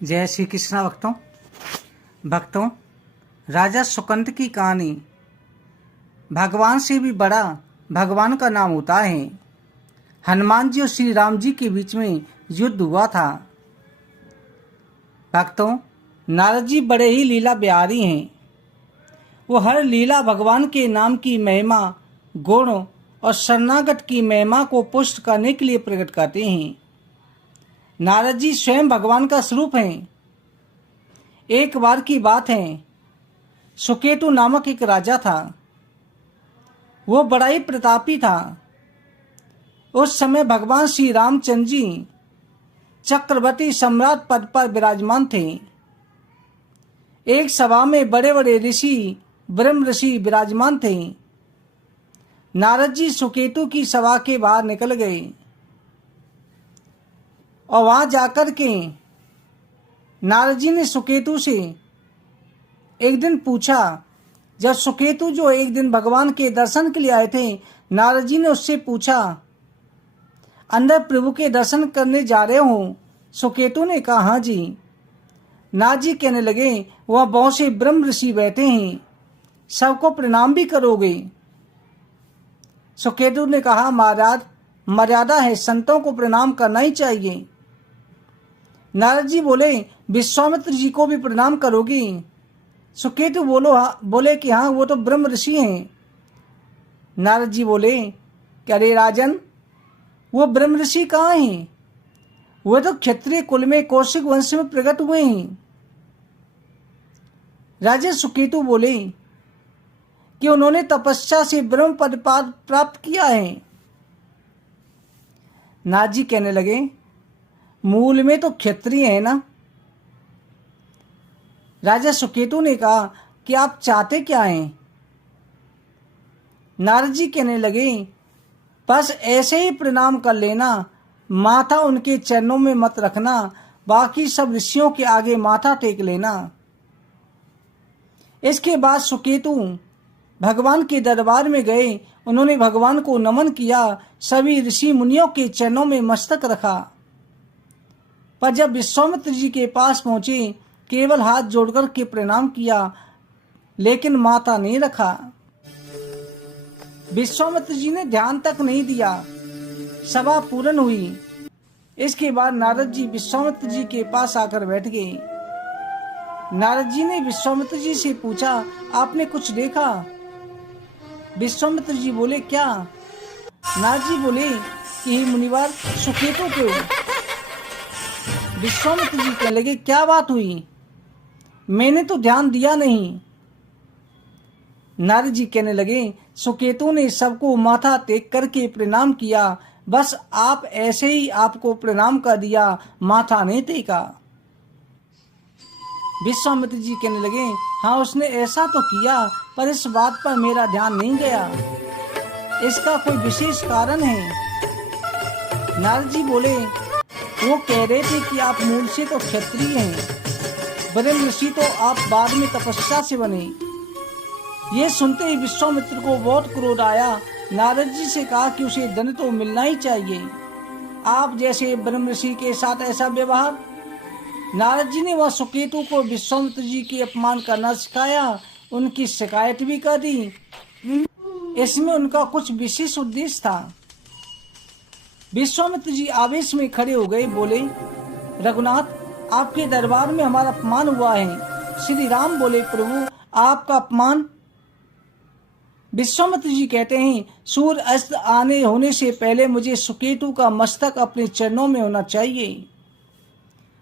जय श्री कृष्णा भक्तों, राजा सुकंद की कहानी। भगवान से भी बड़ा भगवान का नाम होता है। हनुमान जी और श्री राम जी के बीच में युद्ध हुआ था। भक्तों, नारद जी बड़े ही लीला बिहारी हैं। वो हर लीला भगवान के नाम की महिमा, गुण और शरणागत की महिमा को पुष्ट करने के लिए प्रकट करते हैं। नारद जी स्वयं भगवान का स्वरूप हैं। एक बार की बात है, सुकेतु नामक एक राजा था। वो बड़ा ही प्रतापी था। उस समय भगवान श्री रामचंद्र जी चक्रवर्ती सम्राट पद पर विराजमान थे। एक सभा में बड़े बड़े ऋषि, ब्रह्म ऋषि विराजमान थे। नारद जी सुकेतु की सभा के बाहर निकल गए और वहां जाकर के नारद जी ने सुकेतु से एक दिन पूछा। जब सुकेतु जो एक दिन भगवान के दर्शन के लिए आए थे, नारद जी ने उससे पूछा, अंदर प्रभु के दर्शन करने जा रहे हो? सुकेतु ने कहा, हाँ जी। नारद जी कहने लगे, वह बहुत से ब्रह्म ऋषि बैठे हैं, सबको प्रणाम भी करोगे? सुकेतु ने कहा, महाराज, मर्यादा है, संतों को प्रणाम करना ही चाहिए। नारद जी बोले, विश्वामित्र जी को भी प्रणाम करोगी? सुकेतु बोले कि हाँ, वो तो ब्रह्म ऋषि हैं। नारद जी बोले कि अरे राजन, वो ब्रह्म ऋषि कहाँ हैं? वो तो क्षत्रिय कुल में कौशिक वंश में प्रकट हुए हैं। राजा सुकेतु बोले कि उन्होंने तपस्या से ब्रह्म पद प्राप्त किया है। नारद जी कहने लगे, मूल में तो क्षत्रिय है ना। राजा सुकेतु ने कहा कि आप चाहते क्या हैं? नारद जी कहने लगे, बस ऐसे ही प्रणाम कर लेना, माथा उनके चरणों में मत रखना, बाकी सब ऋषियों के आगे माथा टेक लेना। इसके बाद सुकेतु भगवान के दरबार में गए। उन्होंने भगवान को नमन किया, सभी ऋषि मुनियों के चरणों में मस्तक रखा। पर जब विश्वामित्र जी के पास पहुंचे, केवल हाथ जोड़कर के प्रणाम किया, लेकिन माथा नहीं रखा। विश्वामित्र जी ने ध्यान तक नहीं दिया। सभा पूर्ण हुई। इसके बाद नारद जी विश्वामित्र जी के पास आकर बैठ गए। नारद जी ने विश्वामित्र जी से पूछा, आपने कुछ देखा? विश्वामित्र जी बोले, क्या? नारद जी बोले कि मुनिवर, सुकेतु को। विश्वामित्र जी कहने लगे, क्या बात हुई? मैंने तो ध्यान दिया नहीं। नारद जी कहने लगे, सुकेतु ने सबको माथा टेक करके प्रणाम किया, बस आप ऐसे ही आपको प्रणाम कर दिया, माथा नहीं टेका। विश्वामित्र जी कहने लगे, हाँ, उसने ऐसा तो किया, पर इस बात पर मेरा ध्यान नहीं गया। इसका कोई विशेष कारण है? नारद जी बोले, वो कह रहे थे कि आप मूल से तो क्षत्रिय हैं, ब्रह्म ऋषि तो आप बाद में तपस्या से बने। ये सुनते ही विश्वामित्र को बहुत क्रोध आया। नारद जी से कहा कि उसे दंड तो मिलना ही चाहिए। आप जैसे ब्रह्म ऋषि के साथ ऐसा व्यवहार। नारद जी ने वह सुकेतु को विश्वामित्र जी की अपमान करना सिखाया, उनकी शिकायत भी कर दी। इसमें उनका कुछ विशेष उद्देश्य था। विश्वामित्र जी आवेश में खड़े हो गए, बोले, रघुनाथ, आपके दरबार में हमारा अपमान हुआ है। श्री राम बोले, प्रभु, आपका अपमान? विश्वामित्र जी कहते हैं, सूर्य अस्त आने होने से पहले मुझे सुकेतु का मस्तक अपने चरणों में होना चाहिए।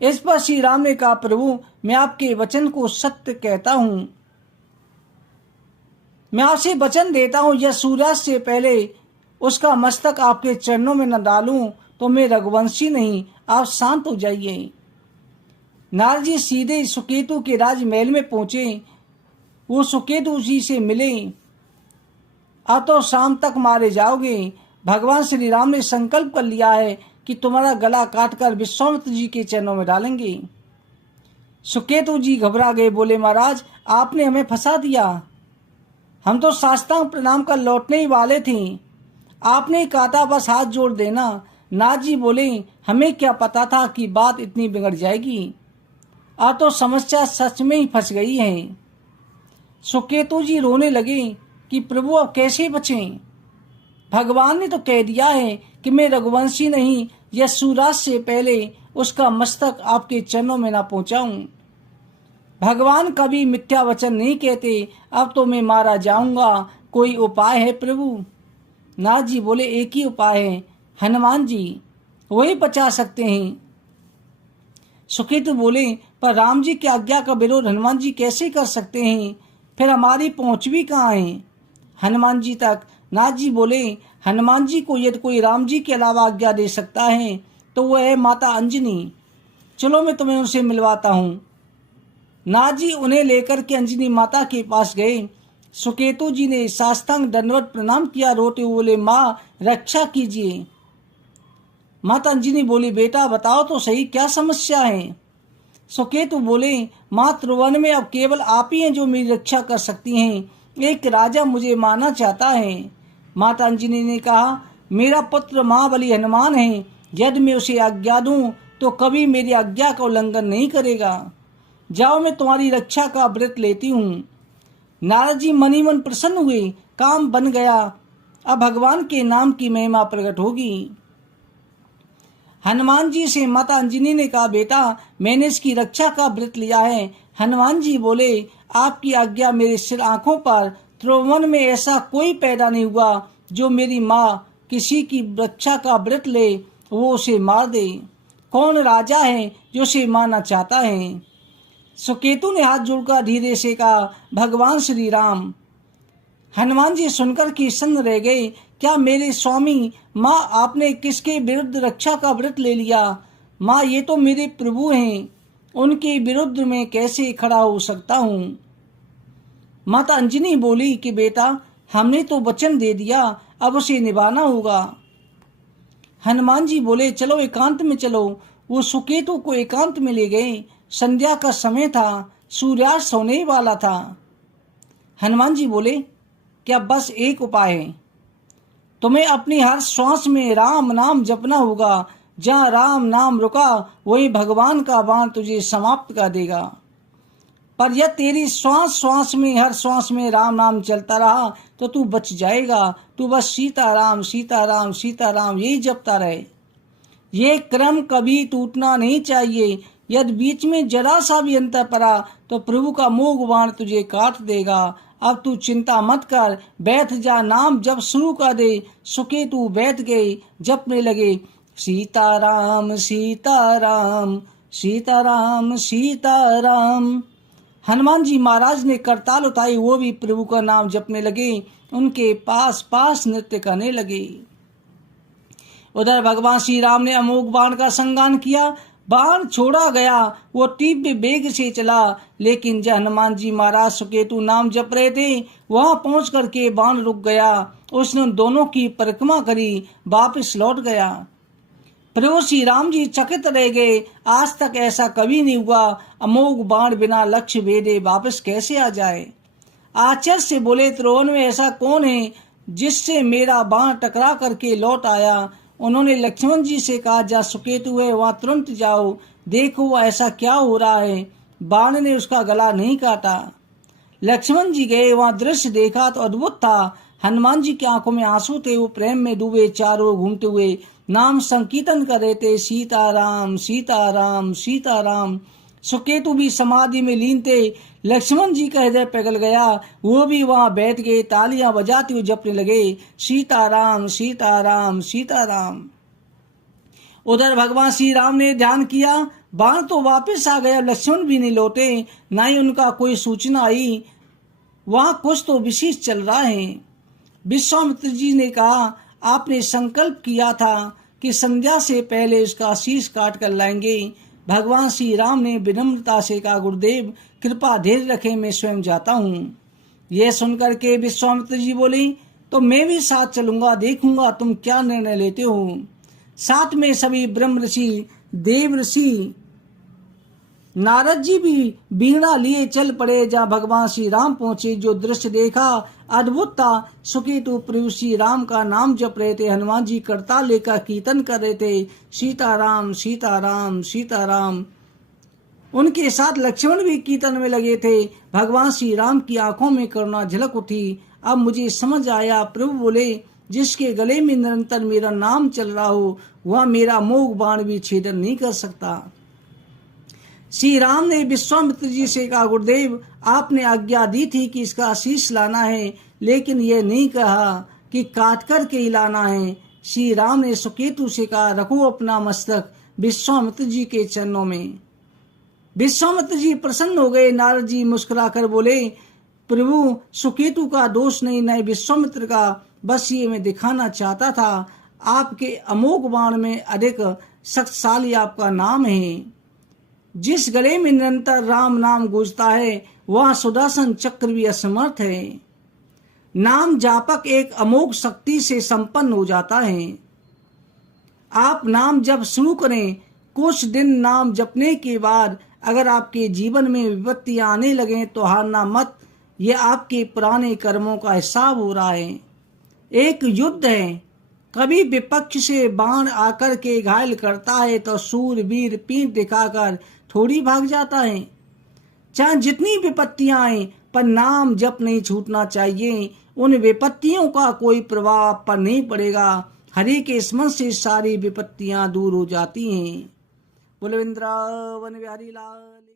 इस पर श्री राम ने कहा, प्रभु, मैं आपके वचन को सत्य कहता हूँ। मैं आपसे वचन देता हूँ, यह सूर्यास्त से पहले उसका मस्तक आपके चरणों में न डालूं तो मैं रघुवंशी नहीं। आप शांत हो जाइए। नारद जी सीधे सुकेतु के राजमहल में पहुंचे। वो सुकेतु जी से मिले। अब तो शाम तक मारे जाओगे। भगवान श्री राम ने संकल्प कर लिया है कि तुम्हारा गला काटकर विश्वामित्र जी के चरणों में डालेंगे। सुकेतु जी घबरा गए, बोले, महाराज, आपने हमें फंसा दिया। हम तो साष्टांग प्रणाम कर लौटने ही वाले थे। आपने कहा था बस हाथ जोड़ देना। नारद जी बोले, हमें क्या पता था कि बात इतनी बिगड़ जाएगी। अब तो समस्या सच में ही फंस गई है। सुकेतु जी रोने लगे कि प्रभु अब कैसे बचें? भगवान ने तो कह दिया है कि मैं रघुवंशी नहीं, यह सूरज से पहले उसका मस्तक आपके चरणों में ना पहुंचाऊं। भगवान कभी मिथ्या वचन नहीं कहते। अब तो मैं मारा जाऊंगा, कोई उपाय है प्रभु? नाथ जी बोले, एक ही उपाय है, हनुमान जी वही बचा सकते हैं। सुकेतु बोले, पर राम जी की आज्ञा का विरोध हनुमान जी कैसे कर सकते हैं? फिर हमारी पहुंच भी कहाँ है हनुमान जी तक? नाथ जी बोले, हनुमान जी को यदि कोई राम जी के अलावा आज्ञा दे सकता है तो वह है माता अंजनी। चलो मैं तुम्हें उनसे मिलवाता हूँ। नाथ जी उन्हें लेकर के अंजनी माता के पास गए। सुकेतु जी ने साष्टांग दंडवत प्रणाम किया, रोते हुए बोले, माँ रक्षा कीजिए। माता अंजनी बोली, बेटा बताओ तो सही क्या समस्या है? सुकेतु बोले, माँ त्रिभुवन में अब केवल आप ही हैं जो मेरी रक्षा कर सकती हैं। एक राजा मुझे मारना चाहता है। माता अंजनी ने कहा, मेरा पुत्र महाबली हनुमान है, यदि मैं उसे आज्ञा दूं तो कभी मेरी आज्ञा का उल्लंघन नहीं करेगा। जाओ मैं तुम्हारी रक्षा का व्रत लेती हूँ। नारद जी मनी मन प्रसन्न हुए, काम बन गया। अब भगवान के नाम की महिमा प्रकट होगी। हनुमान जी से माता अंजनी ने कहा, बेटा मैंने इसकी रक्षा का व्रत लिया है। हनुमान जी बोले, आपकी आज्ञा मेरे सिर आंखों पर। त्रिभुवन में ऐसा कोई पैदा नहीं हुआ जो मेरी माँ किसी की रक्षा का व्रत ले वो उसे मार दे। कौन राजा है जो उसे मारना चाहता है? सुकेतु ने हाथ जोड़कर धीरे से कहा, भगवान श्री राम। हनुमान जी सुनकर के सन्न रह गए। क्या मेरे स्वामी, माँ आपने किसके विरुद्ध रक्षा का व्रत ले लिया? माँ ये तो मेरे प्रभु हैं, उनके विरुद्ध में कैसे खड़ा हो सकता हूँ? माता अंजनी बोली कि बेटा हमने तो वचन दे दिया, अब उसे निभाना होगा। हनुमान जी बोले, चलो एकांत में चलो। वो सुकेतु को एकांत में ले गए। संध्या का समय था, सूर्यास्त होने वाला था। हनुमान जी बोले, क्या बस एक उपाय है? तुम्हें अपनी हर श्वास में राम नाम जपना होगा। जहाँ राम नाम रुका वही भगवान का बाण तुझे समाप्त कर देगा। पर यह तेरी श्वास श्वास में, हर श्वास में राम नाम चलता रहा तो तू बच जाएगा। तू बस सीताराम सीताराम सीताराम यही जपता रहे। ये क्रम कभी टूटना नहीं चाहिए। यदि बीच में जरा सा भी अंतर पड़ा तो प्रभु का मोह बाण तुझे काट देगा। अब तू चिंता मत कर, बैठ जा, नाम जब शुरू कर दे। सुकेतु बैठ गए, जपने लगे, सीताराम सीताराम सीताराम सीताराम। हनुमान जी महाराज ने करताल उठाई, वो भी प्रभु का नाम जपने लगे, उनके पास पास नृत्य करने लगे। उधर भगवान श्री राम ने अमोघ बाण का संगान किया। बाण छोड़ा गया, वो तीव्र वेग से चला, लेकिन जब हनुमान जी महाराज सुकेतु नाम जप रहे थे वहां पहुंच करके बाण रुक गया। उसने दोनों की परिक्रमा करी, वापस लौट गया। प्रभु श्री राम जी चकित रह गए। आज तक ऐसा कभी नहीं हुआ, अमोघ बाण बिना लक्ष्य भेदे वापस कैसे आ जाए? आश्चर्य से बोले, त्रिभुवन में ऐसा कौन है जिससे मेरा बाण टकरा करके लौट आया? उन्होंने लक्ष्मण जी से कहा, जहाँ सुकेतु है वहां तुरंत जाओ, देखो ऐसा क्या हो रहा है। बाण ने उसका गला नहीं काटा। लक्ष्मण जी गए, वहां दृश्य देखा तो अद्भुत था। हनुमान जी की आंखों में आंसू थे, वो प्रेम में डूबे चारों घूमते हुए नाम संकीर्तन कर रहे थे, सीताराम सीताराम सीताराम। सुकेतु भी समाधि में लीन थे। लक्ष्मण जी का हृदय पिघल गया, वो भी वहां बैठ गए, तालियां बजाते हुए जपने लगे, सीताराम सीताराम सीताराम। उधर भगवान श्री राम ने ध्यान किया, बाण तो वापस आ गया, लक्ष्मण भी नहीं लौटे, ना ही उनका कोई सूचना आई। वहां कुछ तो विशेष चल रहा है। विश्वामित्र जी ने कहा, आपने संकल्प किया था कि संध्या से पहले उसका शीश काट कर लाएंगे। भगवान श्री राम ने विनम्रता से कहा, गुरुदेव कृपा धैर्य रखें, मैं स्वयं जाता हूँ। यह सुनकर के विश्वामित्र जी बोले, तो मैं भी साथ चलूंगा, देखूंगा तुम क्या निर्णय लेते हो। साथ में सभी ब्रह्म ऋषि, देव ऋषि, नारद जी भी बीड़ा लिए चल पड़े। जहाँ भगवान श्री राम पहुंचे, जो दृश्य देखा अद्भुत था। सुकेतु प्रभु श्री राम का नाम जप रहे थे, हनुमान जी करताल लेकर कीर्तन कर रहे थे, सीताराम सीताराम सीताराम। उनके साथ लक्ष्मण भी कीर्तन में लगे थे। भगवान श्री राम की आंखों में करुणा झलक उठी। अब मुझे समझ आया। प्रभु बोले, जिसके गले में निरंतर मेरा नाम चल रहा हो वह मेरा मोह बाण भी छेदन नहीं कर सकता। श्री राम ने विश्वामित्र जी से कहा, गुरुदेव आपने आज्ञा दी थी कि इसका शीश लाना है, लेकिन यह नहीं कहा कि काट कर के ही लाना है। श्री राम ने सुकेतु से कहा, रखो अपना मस्तक विश्वामित्र जी के चरणों में। विश्वामित्र जी प्रसन्न हो गए। नारद जी मुस्कुराकर बोले, प्रभु सुकेतु का दोष नहीं, न विश्वामित्र का, बस ये मैं दिखाना चाहता था आपके अमोघ बाण में अधिक शक्तिशाली आपका नाम है। जिस गले में निरंतर राम नाम गूंजता है वह सुदर्शन चक्र भी असमर्थ है। नाम जापक एक अमोघ शक्ति से संपन्न हो जाता है। आप नाम जप शुरू करें। कुछ दिन नाम जपने के बाद अगर आपके जीवन में विपत्तियां आने लगे तो हारना मत, ये आपके पुराने कर्मों का हिसाब हो रहा है। एक युद्ध है, कभी विपक्ष से बाण आकर के घायल करता है तो सूरवीर पीठ दिखाकर थोड़ी भाग जाता है। चाहे जितनी विपत्तियां आए पर नाम जप नहीं छूटना चाहिए। उन विपत्तियों का कोई प्रभाव पर नहीं पड़ेगा। हरि के स्मरण से सारी विपत्तियां दूर हो जाती हैं। बोलो वृंदावन बिहारी लाल।